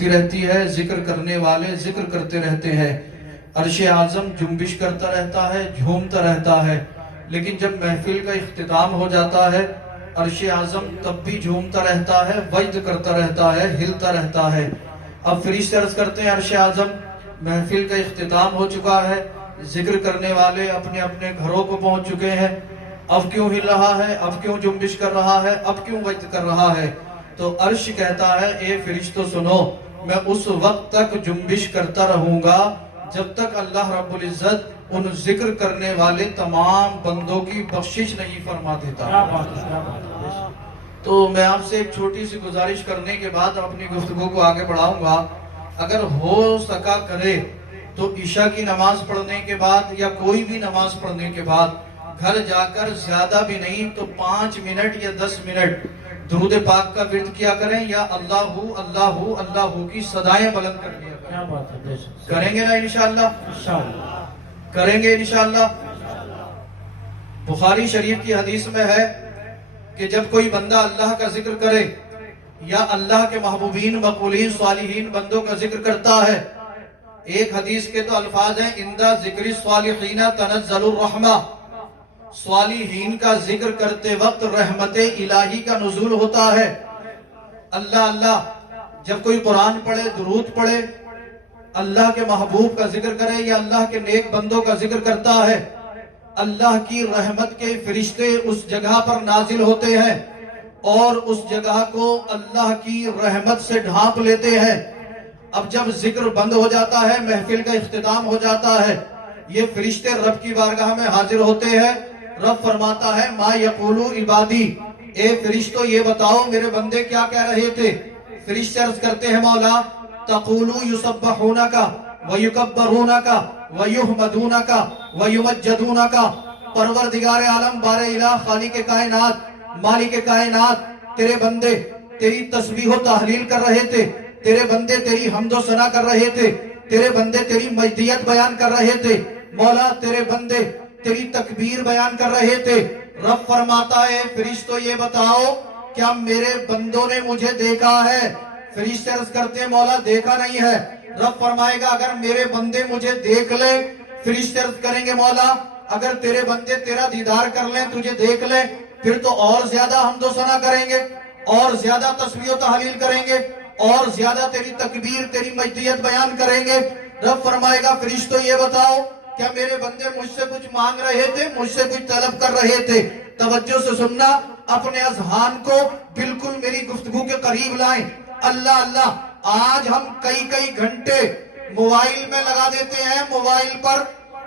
رہتی ہے، ذکر کرنے والے ذکر کرتے رہتے ہیں، عرش اعظم جنبش کرتا رہتا ہے، جھومتا رہتا ہے، لیکن جب محفل کا اختتام ہو جاتا ہے عرش اعظم تب بھی جھومتا رہتا ہے، وجد کرتا رہتا ہے، ہلتا رہتا ہے۔ اب فرشتے عرض کرتے ہیں عرش اعظم محفل کا اختتام ہو چکا ہے، ذکر کرنے والے اپنے اپنے گھروں کو پہنچ چکے ہیں، اب کیوں ہل رہا ہے، اب کیوں جنبش کر رہا ہے، اب کیوں وجد کر رہا ہے؟ تو عرش کہتا ہے اے فرشتوں سنو، میں اس وقت تک جنبش کرتا رہوں گا جب تک اللہ رب العزت ان ذکر کرنے والے تمام بندوں کی بخشش نہیں فرما دیتا۔ تو میں آپ سے ایک چھوٹی سی گزارش کرنے کے بعد اپنی گفتگو کو آگے بڑھاؤں گا۔ اگر ہو سکا کرے تو عشاء کی نماز پڑھنے کے بعد یا کوئی بھی نماز پڑھنے کے بعد گھر جا کر زیادہ بھی نہیں تو 5 منٹ یا 10 منٹ درود پاک کا ورد کیا کریں، یا اللہ اللہ اللہ کی صدائیں بلند کر دیا کریں۔ کریں گے نا انشاءاللہ؟ کریں گے انشاءاللہ۔ بخاری شریف کی حدیث میں ہے کہ جب کوئی بندہ اللہ کا ذکر کرے یا اللہ کے محبوبین مقبولین صالحین بندوں کا ذکر کرتا ہے، ایک حدیث کے تو الفاظ ہیں اندہ ذکر الصالحین تنزل الرحمہ، صالحین کا ذکر کرتے وقت رحمت الہی کا نزول ہوتا ہے۔ اللہ اللہ، جب کوئی قرآن پڑھے، درود پڑھے، اللہ کے محبوب کا ذکر کرے یا اللہ کے نیک بندوں کا ذکر کرتا ہے، اللہ کی رحمت کے فرشتے اس جگہ پر نازل ہوتے ہیں اور اس جگہ کو اللہ کی رحمت سے ڈھانپ لیتے ہیں۔ اب جب ذکر بند ہو جاتا ہے، محفل کا اختتام ہو جاتا ہے، یہ فرشتے رب کی بارگاہ میں حاضر ہوتے ہیں۔ رب فرماتا ہے ما یقولو عبادی، اے فرشتو یہ بتاؤ میرے بندے کیا کہہ رہے تھے؟ فرشتے عرض کرتے ہیں مولا تقولو یسبحونکا ویکبرونکا ویحمدونکا ویمجدونکا، پروردگار عالم بار الہ خالق کائنات مالک کائنات، تیرے بندے تیری تسبیح و تحلیل کر رہے تھے، تیرے بندے تیری حمد و ثنا کر رہے تھے، تیرے بندے تیری مجدیت بیان کر رہے تھے، مولا تیرے بندے تیری تکبیر بیان کر رہے تھے۔ رب فرماتا ہے فرشتوں یہ بتاؤ کیا میرے بندوں نے مجھے دیکھا ہے؟ فرشتے عرض کرتے ہیں مولا دیکھا نہیں ہے۔ رب فرمائے گا اگر میرے بندے مجھے دیکھ لیں، فرشتے عرض کریں گے مولا اگر تیرے بندے تیرا دیدار کر لیں، تجھے دیکھ لیں، پھر تو اور زیادہ حمد و ثنا کریں گے، اور زیادہ تسبیح و تحلیل کریں گے، اور زیادہ تیری تکبیر تیری مجدیت بیان کریں گے۔ رب فرمائے گا فرشتوں یہ بتاؤ کیا میرے بندے مجھ سے کچھ مانگ رہے تھے، مجھ سے کچھ طلب کر رہے تھے؟ توجہ سے سننا، اپنے اذہان کو بالکل میری گفتگو کے قریب لائیں۔ اللہ اللہ، آج ہم کئی گھنٹے موبائل میں لگا دیتے ہیں، موبائل پر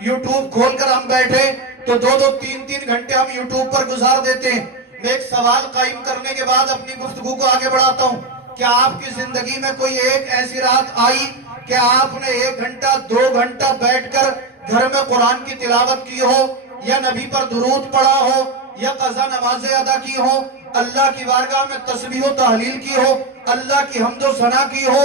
یوٹیوب کھول کر ہم بیٹھے تو 2-3 گھنٹے ہم یوٹیوب پر گزار دیتے ہیں۔ میں ایک سوال قائم کرنے کے بعد اپنی گفتگو کو آگے بڑھاتا ہوں۔ کیا آپ کی زندگی میں کوئی ایک ایسی رات آئی کہ آپ نے 1 گھنٹہ 2 گھنٹہ بیٹھ کر گھر میں قرآن کی تلاوت کی ہو، یا نبی پر درود پڑھا ہو، یا قضا نمازیں ادا کی ہو، اللہ کی بارگاہ میں تسبیح و تحلیل کی ہو، اللہ کی حمد و ثنا کی ہو؟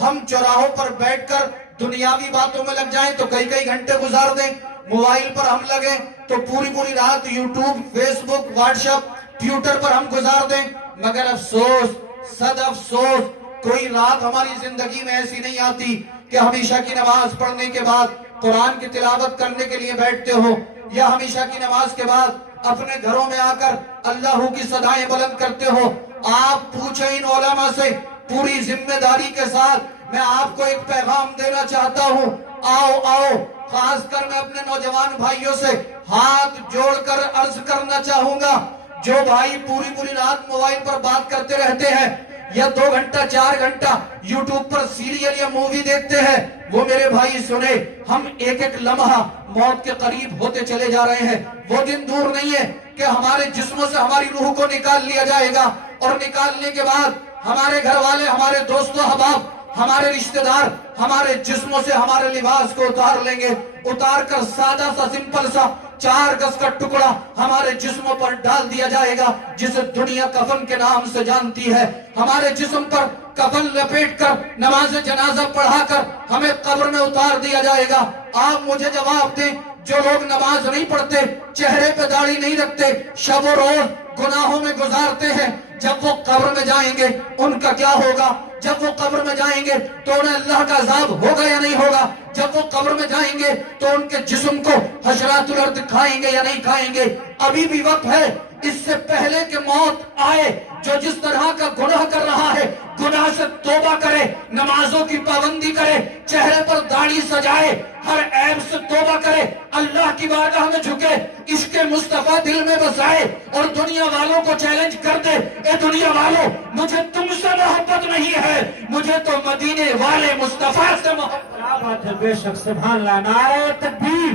ہم چوراہوں پر بیٹھ کر دنیاوی باتوں میں لگ جائیں تو کئی گھنٹے گزار دیں، موبائل پر ہم لگیں تو پوری رات یوٹیوب، فیس بک، واٹس ایپ، ٹویٹر پر ہم گزار دیں۔ مگر افسوس، صد افسوس، کوئی رات ہماری زندگی میں ایسی نہیں آتی کہ ہمیشہ کی نماز پڑھنے کے بعد قرآن کی تلاوت کرنے کے لیے بیٹھتے ہو، یا ہمیشہ کی نماز کے بعد اپنے گھروں میں آ کر اللہ کی صدائیں بلند کرتے ہو۔ آپ پوچھیں ان علماء سے، پوری ذمہ داری کے ساتھ میں آپ کو ایک پیغام دینا چاہتا ہوں۔ آؤ، خاص کر میں اپنے نوجوان بھائیوں سے ہاتھ جوڑ کر عرض کرنا چاہوں گا، جو بھائی پوری رات موبائل پر بات کرتے رہتے ہیں یا 2 گھنٹہ 4 گھنٹہ یوٹیوب پر سیریل یا مووی دیکھتے ہیں، وہ میرے بھائی سنے، ہم ایک لمحہ موت کے قریب ہوتے چلے جا رہے ہیں۔ وہ دن دور نہیں ہے کہ ہمارے جسموں سے ہماری روح کو نکال لیا جائے گا، اور نکالنے کے بعد ہمارے گھر والے، ہمارے دوست و احباب، ہمارے رشتہ دار ہمارے جسموں سے ہمارے لباس کو اتار لیں گے، اتار کر سادہ سا سمپل سا 4 گز کا ٹکڑا ہمارے جسموں پر ڈال دیا جائے گا، جسے دنیا کفن کے نام سے جانتی ہے۔ ہمارے جسم پر کفن لپیٹ کر نماز جنازہ پڑھا کر ہمیں قبر میں اتار دیا جائے گا۔ آپ مجھے جواب دیں، जो लोग नमाज नहीं पढ़ते, चेहरे पे दाढ़ी नहीं रखते, शब और रोज गुनाहों में गुजारते हैं, जब वो कब्र में जाएंगे उनका क्या होगा? जब वो कब्र में जाएंगे तो उन्हें अल्लाह का अज़ाब होगा या नहीं होगा? जब वो कब्र में जाएंगे तो उनके जिस्म को हशरातुल अर्द खाएंगे या नहीं खाएंगे? अभी भी वक्त है, इससे पहले कि मौत आए, जो जिस तरह का गुनाह कर रहा है, गुनाह से तौबा करे, नमाजों की पाबंदी करे, चेहरे पर दाढ़ी सजाए, हर ऐब से तौबा करे, अल्लाह की बारगाह में झुके, इश्क़े मुस्तफा दिल में बसाए और दुनिया वालों को चैलेंज कर दे, ए दुनिया वालों, मुझे तुमसे मोहब्बत नहीं है, मुझे तो मदीने वाले मुस्तफा से मोहब्बत। क्या बात है, बेशक, सुभान अल्लाह। नारे तकबीर,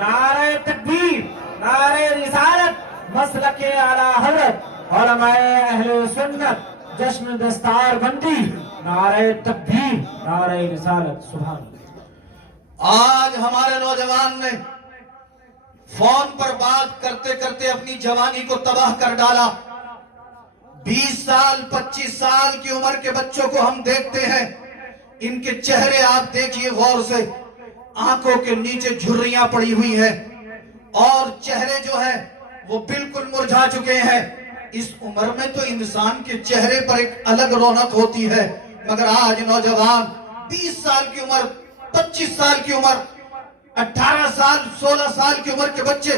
नारे तकबीर, नारे रिसालत, मसलके आला हज़रत, उलमाए अहले सुन्नत, जश्न दस्तार बंदी, नारे तकबीर, नारे रिसालत, सुभान अल्लाह। आज हमारे नौजवान ने फोन पर बात करते करते अपनी जवानी को तबाह कर डाला। 20 साल 25 साल की उम्र के बच्चों को हम देखते हैं, इनके चेहरे आप देखिए गौर से, आंखों के नीचे झुर्रियां पड़ी हुई है और चेहरे जो है वो बिल्कुल मुरझा चुके हैं। इस उम्र में तो इंसान के चेहरे पर एक अलग रौनक होती है, मगर आज नौजवान 20 साल की उम्र, 25 साल की उम्र, 18 साल 16 साल की उम्र के बच्चे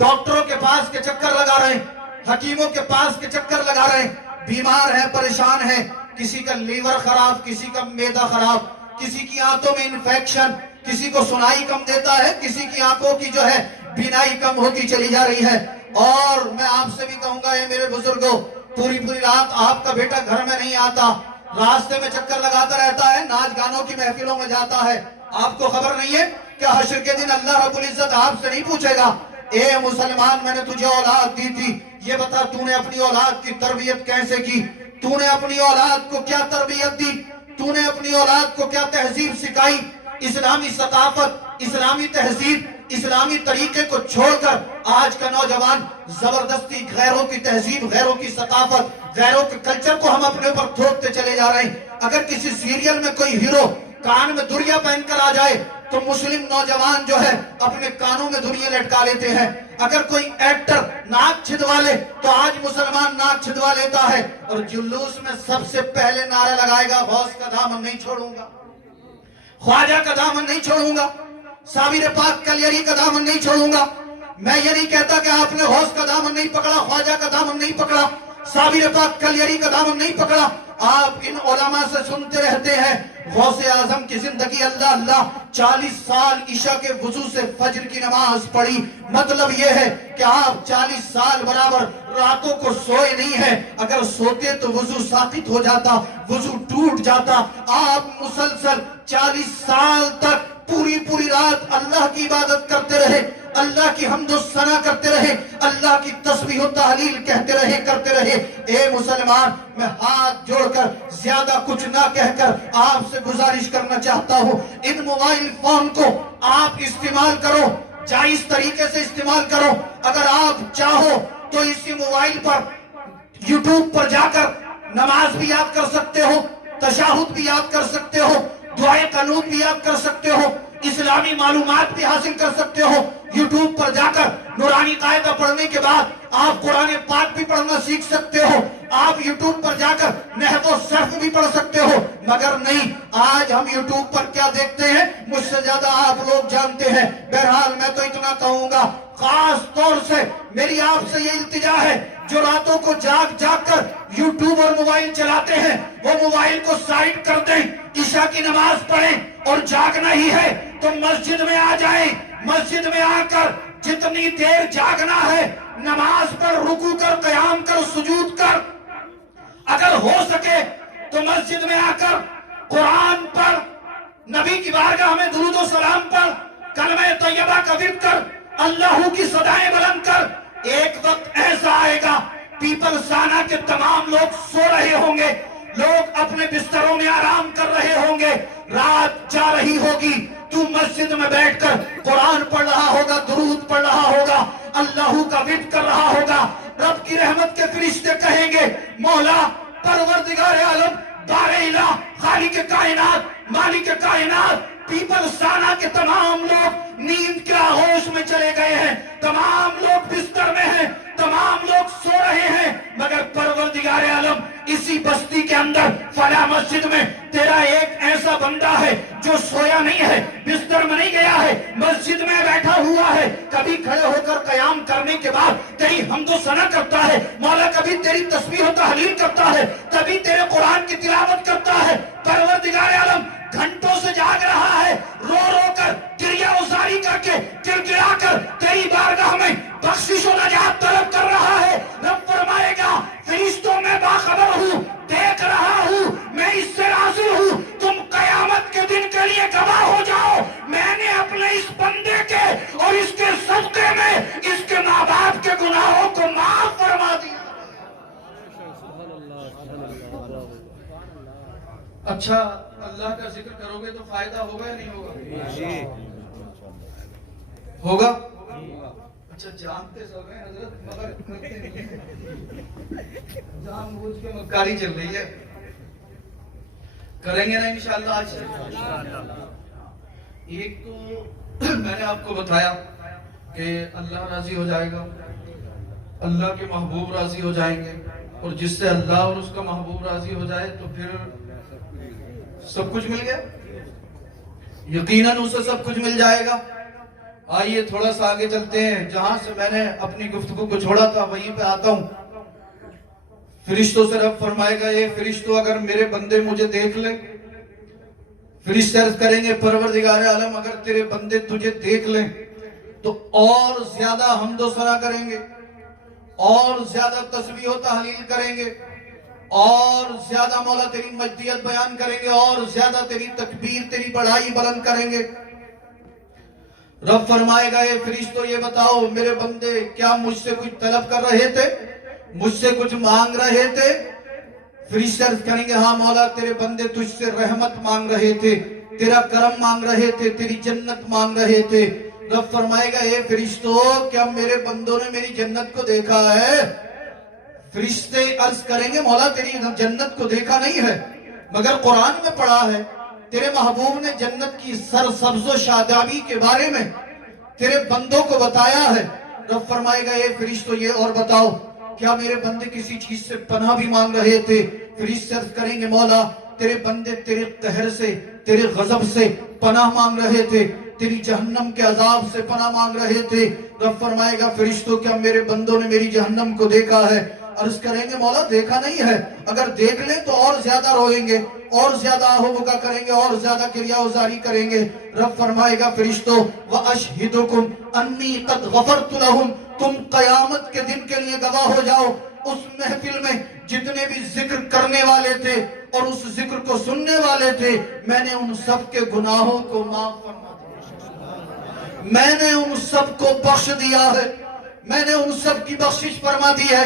डॉक्टरों के पास के चक्कर लगा रहे हैं, हकीमों के पास के चक्कर लगा रहे हैं, बीमार है, परेशान है, किसी का लीवर खराब, किसी का मैदा खराब, किसी की आंतों में इन्फेक्शन, किसी को सुनाई कम देता है, किसी की आंखों की जो है बीनाई कम होती चली जा रही है। और मैं आपसे भी कहूंगा, ये मेरे बुजुर्गों, पूरी पूरी रात आपका बेटा घर में नहीं आता, रास्ते में चक्कर लगाता रहता है, नाच गानों की महफिलों में जाता है। आपको खबर नहीं है कि हश्र के दिन अल्लाह रब्बुल इज्जत आपसे नहीं पूछेगा, ए मुसलमान, मैंने तुझे औलाद दी थी, ये बता तूने अपनी औलाद की तरबियत कैसे की? तूने अपनी औलाद को क्या तरबियत दी? तूने अपनी औलाद को क्या तहजीब सिखाई? इस्लामी सकाफत, इस्लामी तहजीब, इस्लामी तरीके को छोड़कर आज का नौजवान जबरदस्ती गैरों की तहजीब, गैरों की सकाफत, गैरों के कल्चर को हम अपने ऊपर थोपते चले जा रहे हैं। अगर किसी सीरियल में कोई हीरो कान में दुरिया पहनकर आ जाए तो मुस्लिम नौजवान जो है अपने कानों में दुरिया लटका लेते हैं। अगर कोई एक्टर नाक छिदवा ले तो आज मुसलमान नाक छिदवा लेता है और जुलूस में सबसे पहले नारा लगाएगा, गौस का दामन नहीं छोड़ूंगा, ख्वाजा का दामन नहीं छोड़ूंगा, साबिर पाक कलियरी का दामन नहीं छोड़ूंगा। मैं ये नहीं कहता कि आपने गौस का दामन नहीं पकड़ा, ख्वाजा का दामन नहीं पकड़ा, साबिर पाक कलियरी का दामन नहीं पकड़ा। आप इन उलमा से सुनते रहते हैं, गौसे आजम की जिंदगी अल्लाह अल्लाह, 40 साल ईशा के वजू से फजर की नमाज पढ़ी। मतलब ये है कि आप 40 साल बराबर रातों को सोए नहीं है, अगर सोते तो वजू साकित हो जाता, वजू टूट जाता। आप मुसलसल 40 साल तक पूरी पूरी रात अल्लाह की इबादत करते रहे, अल्लाह की हम्दो सना करते रहे, अल्लाह की तस्बीह और तहलील कहते रहे, करते रहे। ए मुसलमान, मैं हाथ जोड़कर ज्यादा कुछ ना कहकर आपसे गुजारिश करना चाहता हूँ, इन मोबाइल फोन को आप इस्तेमाल करो, जायज तरीके से इस्तेमाल करो। अगर आप चाहो तो इसी मोबाइल पर यूट्यूब पर जाकर नमाज भी याद कर सकते हो, तशाहुद भी याद कर सकते हो, दुआए कनूत भी याद कर सकते हो, इस्लामी मालूमात भी हासिल कर सकते हो। यूट्यूब पर जाकर नूरानी कायदा पढ़ने के बाद आप कुरान पाक भी पढ़ना सीख सकते हो। आप यूट्यूब पर जाकर नहव सर्फ भी पढ़ सकते हो। मगर नहीं, आज हम यूट्यूब पर क्या देखते हैं मुझसे ज्यादा आप लोग जानते हैं। बहरहाल मैं तो इतना कहूंगा, खास तौर से मेरी आपसे ये इल्तिजा है, जो रातों को जाग जाग कर यूट्यूब और मोबाइल चलाते हैं, वो मोबाइल को साइड कर दें, ईशा की नमाज पढ़ें, और जागना ही है तो मस्जिद में आ जाएं। मस्जिद में आकर जितनी देर जागना है, नमाज पर रुकू कर, कयाम कर, सुजूद कर, अगर हो सके तो मस्जिद में आकर कुरान पर, नबी की बारगाह में दुरूद और सलाम पर, कलमे तैयबा का जिक्र कर, अल्लाह की सदाएं बुलंद कर। एक वक्त ऐसा आएगा, पीपल साना के तमाम लोग सो रहे होंगे, लोग अपने बिस्तरों में आराम कर रहे होंगे, रात जा रही होगी, तू मस्जिद में बैठकर कुरान पढ़ रहा होगा, दुरूद पढ़ रहा होगा, अल्लाह का जिक्र कर रहा होगा। रब की रहमत के फरिश्ते कहेंगे, मौला परवरदिगार आलम बारे इलाह, खालिक कायनात, मालिक कायनात, पीपल साना के तमाम लोग नींद के आगोश में चले गए हैं, तमाम लोग बिस्तर में हैं, तमाम लोग सो रहे हैं, मगर परवरदिगार आलम इसी बस्ती के अंदर फला मस्जिद में तेरा एक ऐसा बंदा है जो सोया नहीं है, बिस्तर में नहीं गया है, मस्जिद में बैठा हुआ है, कभी खड़े होकर कयाम करने के बाद तेरी हमदो सना करता है मौला, कभी तेरी तस्बीह और तहलील करता है, कभी तेरे कुरान की तिलावत करता है। परवरदिगार आलम घंटों से जाग रहा है, रो रो कर, गिरिया उजारी करके, गिड़गिड़ा कर तेरी बारगाह में बख्शिश और नजात तलब कर रहा है। रब फरमाएगा फरिश्तों में बाखबर हूँ, देख रहा हूँ, मैं इससे राजी हूँ, तुम कयामत के दिन के लिए गवाह हो जाओ, मैंने अपने इस बंदे के और इसके सदके में इसके माँ बाप के गुनाहों को माफ फरमा दिया। अच्छा, अल्लाह का जिक्र करोगे तो फायदा होगा या नहीं होगा? होगा? अच्छा, जानते सब हैं हजरत, मगर करते नहीं हैं, जानबूझ के मक्कारी चल रही है। करेंगे ना इंशाअल्लाह आज से। एक तो मैंने आपको बताया कि अल्लाह राजी हो जाएगा, अल्लाह के महबूब राजी हो जाएंगे, और जिससे अल्लाह और उसका महबूब राजी हो जाए तो फिर सब कुछ मिल गया, यकीनन उसे सब कुछ मिल जाएगा। आइए थोड़ा सा आगे चलते हैं, जहां से मैंने अपनी गुफ्तगू को छोड़ा था वहीं पे आता हूं। फरिश्तों से रब फरमाएगा, ये फरिश्तों अगर मेरे बंदे मुझे देख ले, फरिश्ते अर्ज करेंगे परवरदिगार आलम अगर तेरे बंदे तुझे देख लें तो और ज्यादा हम्दो सना करेंगे, और ज्यादा तस्बीह और तहलील करेंगे, और ज्यादा मौला तेरी मजदियत बयान करेंगे, और ज्यादा तेरी तकबीर, तेरी बढ़ाई बुलंद करेंगे। रब फरमाएगा, ये फरिश्तों ये बताओ मेरे बंदे क्या मुझसे कुछ तलब कर रहे थे, मुझसे कुछ मांग रहे थे? फरिश्ते अर्ज करेंगे, हाँ मौला तेरे बंदे तुझसे रहमत मांग रहे थे, तेरा करम मांग रहे थे, तेरी जन्नत मांग रहे थे। रब फरमाएगा, ये फरिश्तों क्या मेरे बंदों ने मेरी जन्नत को देखा है? फरिश्ते अर्ज करेंगे, मौला तेरी जन्नत को देखा नहीं है, मगर कुरान में पढ़ा है तेरे महबूब ने जन्नत की सरसब्ज़ो शादाबी के बारे में तेरे बंदों को बताया है। रब फरमाएगा, ये फरिश्तों ये और बताओ क्या मेरे बंदे किसी चीज से पनाह भी मांग रहे थे? फरिश्ते अर्ज करेंगे, मौला तेरे बंदे तेरे कहर से, तेरे गजब से पनाह मांग रहे थे, तेरी जहन्नम के अजाब से पनाह मांग रहे थे। रब फरमाएगा, फरिश्तों क्या मेरे बंदों ने मेरी जहन्नम को देखा है? अर्ज करेंगे, मौला देखा नहीं है, अगर देख ले तो और ज्यादा रोएंगे, और ज्यादा आहोबुका करेंगे, और ज्यादा क्रिया उजारी करेंगे। रब फरमाएगा, फरिश्तों व अशहिदुकुम अन्नी कद गफरतु लहुम, तुम कयामत के दिन के लिए गवाह हो जाओ उस महफिल में जितने भी जिक्र करने वाले थे और उस जिक्र को सुनने वाले थे, मैंने उन सब के गुनाहों को माफ फरमा दिया, मैंने उन सब को बख्श दिया है, मैंने उन सब की बख्शिश फरमा दी है।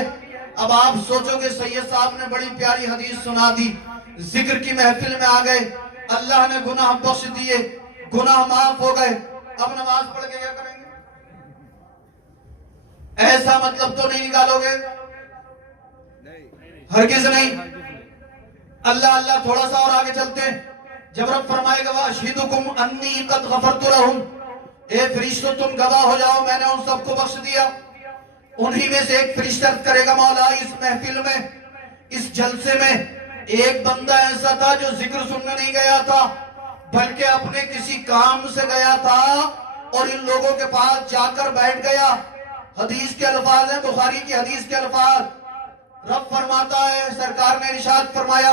अब आप सोचोगे सैयद साहब ने बड़ी प्यारी हदीस सुना दी, जिक्र की महफिल में आ गए, अल्लाह ने गुनाह बख्श दिए, गुनाह माफ हो गए, अब नमाज पढ़ के क्या करेंगे? ऐसा मतलब तो नहीं निकालोगे? हरगिज नहीं। अल्लाह अल्लाह थोड़ा सा और आगे चलते हैं, जब रब फरमाएगा, वा अशहिदुकुम अन्नी कद गफरतु लहुम, ए फरिश्तों तुम गवाह हो जाओ मैंने उन सबको बख्श दिया। उन्हीं में से एक फरिश्ता करेगा, मौला इस महफिल में, इस जलसे में एक बंदा ऐसा था जो जिक्र सुनने नहीं गया था, बल्कि अपने किसी काम से गया था और इन लोगों के पास जाकर बैठ गया। हदीस के अल्फाज हैं, बुखारी की हदीस के अल्फाज, रब फरमाता है, सरकार ने इरशाद फरमाया,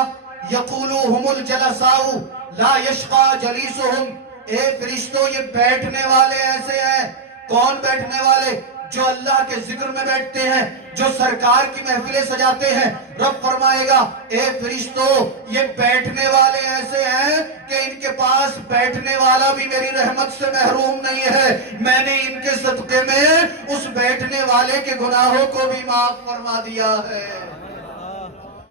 यक़ूलु हुमुल जलसाउ ला यश्क़ा जलीसुहुम, ए फरिश्तों ये बैठने वाले ऐसे हैं। कौन बैठने वाले? जो अल्लाह के जिक्र में बैठते हैं, जो सरकार की महफिलें सजाते हैं। रब फरमाएगा, ए फरिश्तों ये बैठने वाले ऐसे हैं कि इनके पास बैठने वाला भी मेरी रहमत से महरूम नहीं है, मैंने इनके सदक़े में उस बैठने वाले के गुनाहों को भी माफ फरमा दिया है।